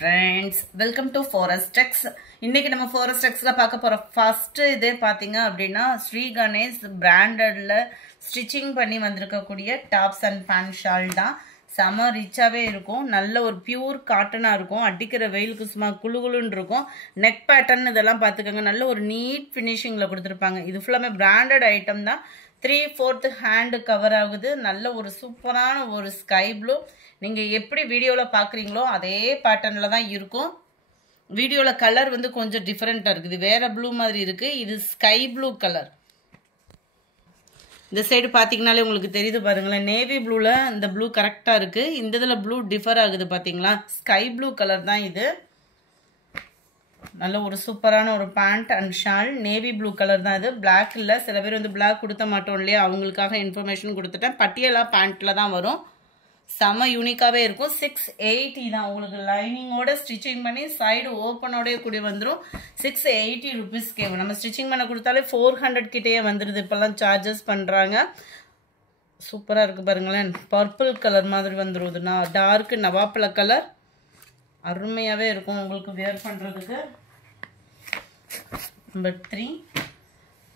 friends, welcome to Forest Tex. இன்னைக்கு நம்ம Forest Texல பார்க்க போற ஃபர்ஸ்ட் இதே பாத்தீங்க அப்படினா ஸ்ரீ கணேஷ் பிராண்டட்ல ஸ்டிச்சிங் பண்ணி வந்திருக்க கூடிய டாப்ஸ் அண்ட் பேண்ட் ஷால் தான். செம ரிச்சாவே இருக்கும். நல்ல ஒரு பியூர் காட்டனா இருக்கும். அடிக்கிற வெயிலுக்கு சும்மா குளுகுளுன்னு இருக்கும். நெக் பேட்டர்ன் இதெல்லாம் பாத்துக்கங்க. நல்ல ஒரு நீட் ஃபினிஷிங்ல கொடுத்திருப்பாங்க. இது ஃபுல்லாமே பிராண்டட் ஐட்டம் தான். 3/4 ஹேண்ட் கவர் ஆகுது. நல்ல ஒரு சூப்பரான ஒரு ஸ்கை ப்ளூ. நீங்க எப்படி வீடியோல பாக்குறீங்களோ அதே பேட்டர்ன்ல தான் இருக்கும். வீடியோல கலர் வந்து கொஞ்சம் டிஃபரெண்டா இருக்குது. வேற ப்ளூ மாதிரி இருக்கு. இது ஸ்கை ப்ளூ கலர். இந்த சைடு பாத்தீங்கனாலே உங்களுக்கு தெரியுது பாருங்களேன். நேவி ப்ளூல இந்த ப்ளூ கரெக்டா இருக்கு. இந்த இதுல ப்ளூ டிஃபர் ஆகுது பாத்தீங்களா? ஸ்கை ப்ளூ கலர் தான் இது. நல்ல ஒரு சூப்பரான ஒரு pant and shawl. Navy blue colour தான் இது. பிளாக் இல்ல. சில பேர் வந்து பிளாக் கொடுத்த மாட்டோம் இல்லையா, அவங்களுக்காக இன்ஃபர்மேஷன் கொடுத்துட்டேன். பட்டியலா பேண்ட்ல தான் வரும். செம யூனிக்காவே இருக்கும். 680 தான். உங்களுக்கு லைனிங்கோட ஸ்டிச்சிங் பண்ணி சைடு ஓப்பனோட கூடி வந்துடும். 680 ருபீஸ் கேவும். நம்ம ஸ்டிச்சிங் பண்ண கொடுத்தாலே 400 கிட்டேயே வந்துடுது. இப்பெல்லாம் சார்ஜஸ் பண்றாங்க. சூப்பரா இருக்கு பாருங்களேன். பர்பிள் கலர் மாதிரி வந்துடும். Dark நவாப்பழ colour. அருமையாவே இருக்கும் உங்களுக்கு வியர் பண்றதுக்கு. Number 3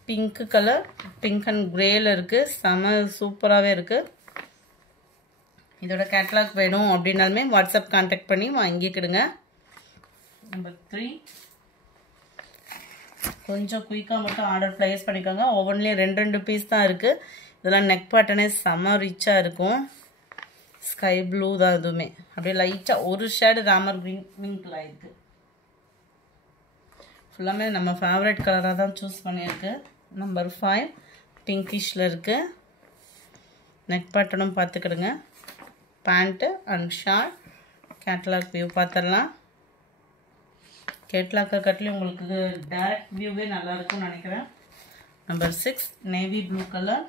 pink colour. Pink and கிரேல இருக்கு. செம சூப்பராகவே இருக்கு. இதோட கேட்டலாக் வேணும் அப்படின்னாலுமே வாட்ஸ்அப் கான்டாக்ட் பண்ணி வாங்கிக்கிடுங்க. நம்பர் 3 கொஞ்சம் குயிக்காக மட்டும் ஆர்டர் பிளேஸ் பண்ணிக்கோங்க. ஒவ்வொன்றிலையும் 2 பீஸ் தான் இருக்குது. இதெல்லாம் நெக் பேட்டர்னே செம்ம ரிச்சாக இருக்கும். ஸ்கை ப்ளூ தான் இதுவுமே. அப்படியே லைட்டாக ஒரு ஷேடு ராமர் கிரீன் மிங்க்ல இருக்கு. ஃபுல்லாமே நம்ம ஃபேவரட் கலராக தான் சூஸ் பண்ணியிருக்கு. நம்பர் 5 பிங்கிஷில் இருக்குது. நெக் பேட்டர்னும் பார்த்துக்கிடுங்க. Pant and short. Catalogue view பார்த்துடலாம். கேட்லாக்கை கட்டிலும் உங்களுக்கு டைரக்ட் வியூவே நல்லா இருக்கும்னு நினைக்கிறேன். Number 6 navy blue colour.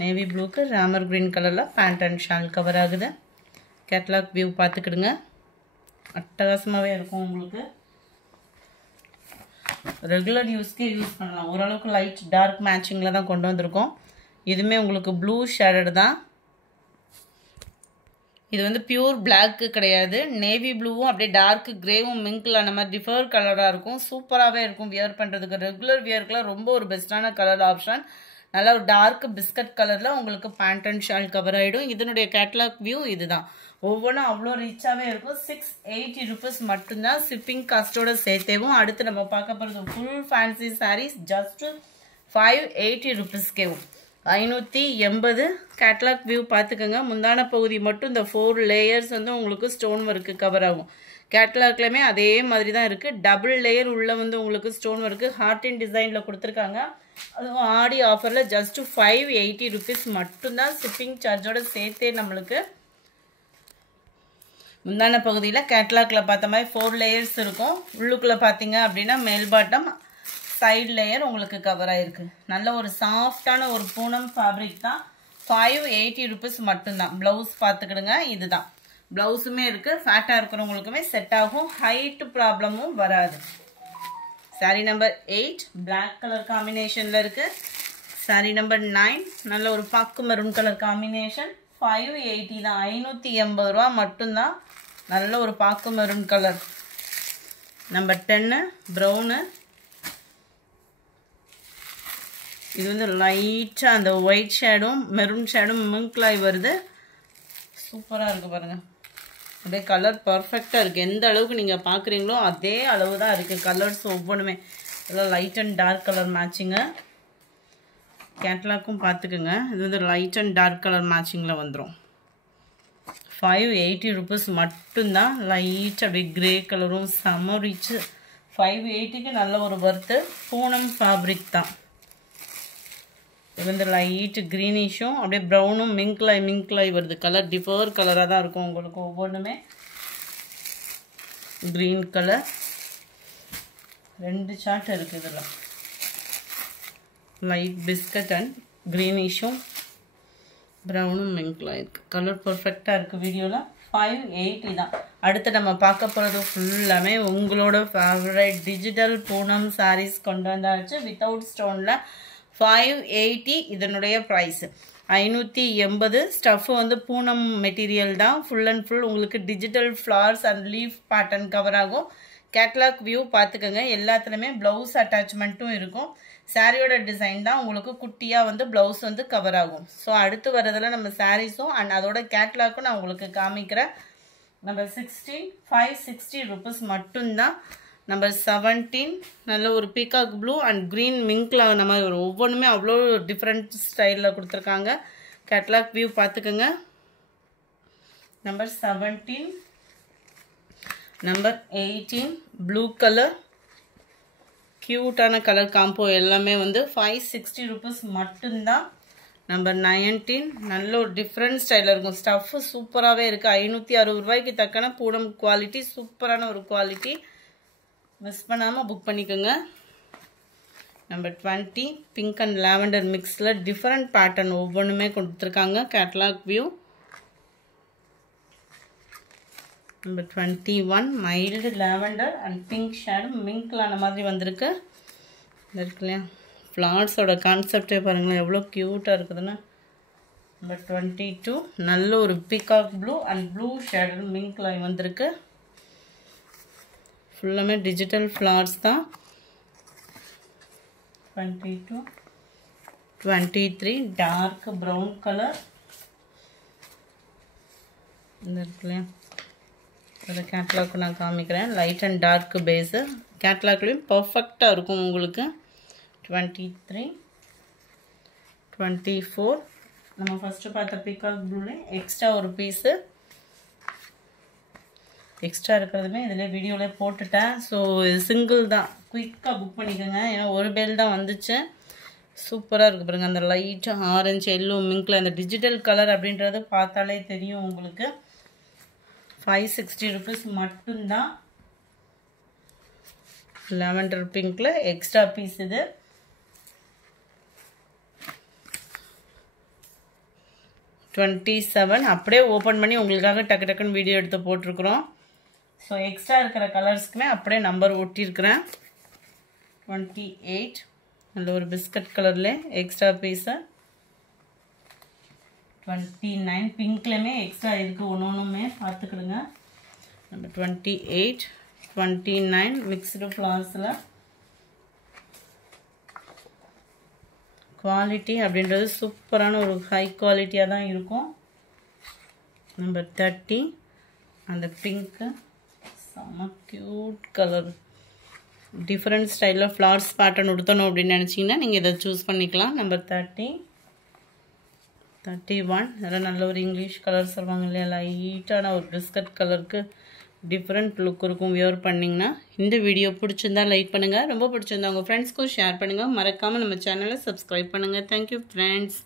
Navy ப்ளூக்கு ராமர் கிரீன் கலரில் பேண்ட் அண்ட் ஷால் கவர் ஆகுது. கேட்லாக் வியூ பார்த்துக்கிடுங்க. அட்டகாசமாகவே இருக்கும் உங்களுக்கு. ரெகுலர் யூஸ்க்கே யூஸ் பண்ணலாம். ஓரளவுக்கு லைட் டார்க் மேட்சிங்கில் தான் கொண்டு வந்திருக்கோம். இதுவுமே உங்களுக்கு ப்ளூ ஷேடட் தான். இது வந்து பியூர் பிளாக்கு கிடையாது. நேவி ப்ளூவும் அப்படியே டார்க் கிரேவும் மிங்கில் அந்த மாதிரி டிஃபர் கலராக இருக்கும். சூப்பராகவே இருக்கும் வியர் பண்ணுறதுக்கு. ரெகுலர் வியர்க்குலாம் ரொம்ப ஒரு பெஸ்ட்டான கலர் ஆப்ஷன். நல்ல ஒரு டார்க் பிஸ்கட் கலரில் உங்களுக்கு பேண்ட் அண்ட் ஷால் கவர் ஆகிடும். இதனுடைய கேட்லாக் வியூ இதுதான். ஒவ்வொன்றும் அவ்வளோ ரிச்சாகவே இருக்கும். 680 ருபீஸ் மட்டும்தான் ஷிப்பிங் காஸ்ட்டோட சேர்த்தேவும். அடுத்து நம்ம பார்க்க போகிறது ஃபுல் ஃபேன்சி சாரீஸ். ஜஸ்ட் 580 ருபீஸ்க்கேவும். 580. கேட்லாக் வியூ பார்த்துக்கோங்க. முந்தான பகுதி மட்டும் இந்த 4 லேயர்ஸ் வந்து உங்களுக்கு ஸ்டோன் ஒர்க்கு கவர் ஆகும். கேட்லாக்லையுமே அதே மாதிரி தான் இருக்குது. டபுள் லேயர் உள்ள வந்து உங்களுக்கு ஸ்டோன் ஒர்க்கு ஹார்டின் டிசைனில் கொடுத்துருக்காங்க. அதுவும் ஆடி ஆஃபரில் ஜஸ்ட் 580 ருபீஸ் மட்டும்தான் ஷிப்பிங் சார்ஜோட சேர்த்தே நம்மளுக்கு. முந்தான பகுதியில் கேட்லாக்ல பார்த்த மாதிரி 4 லேயர்ஸ் இருக்கும். உள்ளுக்குள்ளே பார்த்தீங்க அப்படின்னா மேல் பாட்டம் சைடு லேயர் உங்களுக்கு கவர் ஆயிருக்கு. நல்ல ஒரு சாஃப்டான ஒரு பூனம் ஃபேப்ரிக் தான். 580 ருபீஸ் மட்டும்தான். பிளவுஸ் பார்த்துக்கிடுங்க. இதுதான் பிளவுஸுமே இருக்கு. ஃபேட்டாக இருக்கிறவங்களுக்குமே செட் ஆகும். ஹைட் ப்ராப்ளமும் வராது. சாரி நம்பர் 8 பிளாக் கலர் காம்பினேஷனில் இருக்கு. சாரி நம்பர் 9 நல்ல ஒரு பாக்கு மெரூன் கலர் காம்பினேஷன். 580 தான். 580 ரூபா மட்டும்தான். நல்ல ஒரு பாக்கு மெரூன் கலர். Number 10 brown. இது வந்து லைட்டாக அந்த ஒயிட் ஷேடும் மெரூன் ஷேடும் மிங்க்லாய் வருது. சூப்பராக இருக்குது பாருங்கள். அப்படியே கலர் பர்ஃபெக்டாக இருக்குது. எந்த அளவுக்கு நீங்கள் பார்க்குறீங்களோ அதே அளவு தான் இருக்குது. கலர்ஸ் ஒவ்வொன்றுமே எல்லாம் light and dark colour matching. கேட்லாக்கும் பார்த்துக்குங்க. இது வந்து லைட் அண்ட் டார்க் கலர் மேட்சிங்கில் வந்துடும். 580 ருபீஸ் மட்டும்தான். லைட் அப்படியே கிரே கலரும் செம ரிச்சு. 580க்கு நல்ல ஒரு வர்த்து. பூனம் ஃபேப்ரிக் தான். இது வந்து லைட் க்ரீனிஷும் அப்படியே ப்ரௌனும் மிங்க்லாய் வருது. கலர் டிஃபர் கலராக தான் இருக்கும் உங்களுக்கு ஒவ்வொன்றுமே. க்ரீன் கலர் 2 சார்ட் இருக்குது இதில். லைட் பிஸ்கட் அண்ட் க்ரீனிஷும் ப்ரௌனும் மிங்க்லாய் இருக்குது. கலர் பர்ஃபெக்டாக இருக்குது வீடியோவில். 580 தான். அடுத்து நம்ம பார்க்க போகிறது ஃபுல்லாமே உங்களோட ஃபேவரட் டிஜிட்டல் பூனம் சாரீஸ் கொண்டு வந்தாச்சு. வித்தவுட் ஸ்டோனில் 580 இதனுடைய ப்ரைஸ். 580. ஸ்டஃப் வந்து பூனம் மெட்டீரியல் தான். ஃபுல் அண்ட் ஃபுல் உங்களுக்கு digital flowers and leaf pattern cover ஆகும். கேட்லாக் வியூ பார்த்துக்கோங்க. எல்லாத்துலேயுமே ப்ளவுஸ் அட்டாச்மெண்ட்டும் இருக்கும். சாரியோட டிசைன் தான் உங்களுக்கு குட்டியாக வந்து ப்ளவுஸ் வந்து கவர் ஆகும். ஸோ அடுத்து வரதில் நம்ம சாரீஸும் அண்ட் அதோட கேட்லாக்கும் நான் உங்களுக்கு காமிக்கிறேன். நம்பர் 16 560 rupees மட்டும்தான். நம்பர் 17 நல்ல ஒரு பீகாக் ப்ளூ அண்ட் க்ரீன் மிங்க்ல நம்ம ஒவ்வொன்றுமே அவ்வளோ டிஃப்ரெண்ட் ஸ்டைலில் கொடுத்துருக்காங்க. கேட்லாக் வியூ பார்த்துக்கோங்க. நம்பர் 17. நம்பர் 18 ப்ளூ கலர் க்யூட்டான கலர் காம்போ எல்லாமே வந்து 560 rupees மட்டும்தான். நம்பர் 19 நல்ல ஒரு டிஃப்ரெண்ட் ஸ்டைலில் இருக்கும். ஸ்டஃப்பு சூப்பராகவே இருக்குது. 560 ரூபாய்க்கு தக்கன பூனம் குவாலிட்டி, சூப்பரான ஒரு குவாலிட்டி. மிஸ் பண்ணாமல் புக் பண்ணிக்கோங்க. நம்பர் 20 பிங்க் அண்ட் லாவெண்டர் மிக்ஸில் டிஃப்ரெண்ட் பேட்டர்ன் ஒவ்வொன்றுமே கொடுத்துருக்காங்க. Catalogue view. Number 21 mild lavender and pink shade மிங்க்லான மாதிரி வந்திருக்கு. இருக்கு இல்லையா, ஃப்ளார்ஸோட கான்செப்டே பாருங்களேன் எவ்வளோ க்யூட்டாக இருக்குதுன்னு. நம்பர் 22 நல்ல ஒரு peacock blue and blue shade மிங்க்ல வந்திருக்கு. ஃபுல்லாமே டிஜிட்டல் ஃப்ளார்ஸ் தான். 22 23 டார்க் ப்ரௌன் கலர். இந்த இருக்கு இல்லையா, அதை கேட்லாக்கு நான் காமிக்கிறேன். லைட் அண்ட் டார்க் பேஸு கேட்லாக்லேயும் பர்ஃபெக்டாக இருக்கும் உங்களுக்கு. 23 24 நம்ம ஃபஸ்ட்டு பார்த்த பீகாக் ப்ளூலே எக்ஸ்ட்ரா ஒரு பீஸு எக்ஸ்ட்ரா இருக்கிறதுமே இதில் வீடியோவில் போட்டுட்டேன். ஸோ இது சிங்கிள் தான், குயிக்காக புக் பண்ணிக்கோங்க. ஏன்னா ஒரு பேல் தான் வந்துச்சு. சூப்பராக இருக்குது பாருங்கள். அந்த லைட் ஆரஞ்சு எல்லோ மிங்க்கில் அந்த டிஜிட்டல் கலர் அப்படின்றது பார்த்தாலே தெரியும் உங்களுக்கு. 560 rupees மட்டும்தான். லாவெண்டர் பிங்க்கில் எக்ஸ்ட்ரா பீஸ் இது. $27 அப்படியே ஓப்பன் பண்ணி உங்களுக்காக டக்கு டக்குன்னு வீடியோ எடுத்து போட்டிருக்கிறோம். ஸோ எக்ஸ்ட்ரா இருக்கிற கலர்ஸ்க்குமே அப்படியே நம்பர் ஒட்டியிருக்கிறேன். 28 நல்ல ஒரு பிஸ்கட் கலரில் எக்ஸ்ட்ரா பீஸு. 29 பிங்க்லேயுமே எக்ஸ்ட்ரா இருக்குது, ஒன்றுமே பார்த்துக்கிடுங்க. நம்பர் 28 29 மிக்ஸ்டு ஃப்ளார்ஸில் குவாலிட்டி அப்படின்றது சூப்பரான ஒரு ஹை குவாலிட்டியாக தான் இருக்கும். நம்பர் 30 அந்த பிங்க்கு செம்ம க்யூட் கலர். டிஃப்ரெண்ட் ஸ்டைலில் ஃப்ளார்ஸ் பேட்டர்ன் உடுத்தணும் அப்படின்னு நினச்சிங்கன்னா நீங்கள் இதை சூஸ் பண்ணிக்கலாம். நம்பர் 30 31 இதெல்லாம் நல்ல ஒரு இங்கிலீஷ் கலர் சொல்லுவாங்க இல்லையா, லைட்டான ஒரு பிஸ்கட் கலருக்கு டிஃப்ரெண்ட் லுக் இருக்கும் வியர் பண்ணிங்கன்னா. இந்த வீடியோ பிடிச்சிருந்தா லைக் பண்ணுங்கள், ரொம்ப பிடிச்சிருந்தா உங்கள் ஃப்ரெண்ட்ஸ்க்கும் ஷேர் பண்ணுங்கள். மறக்காமல் நம்ம சேனலை சப்ஸ்கிரைப் பண்ணுங்கள். Thank you friends.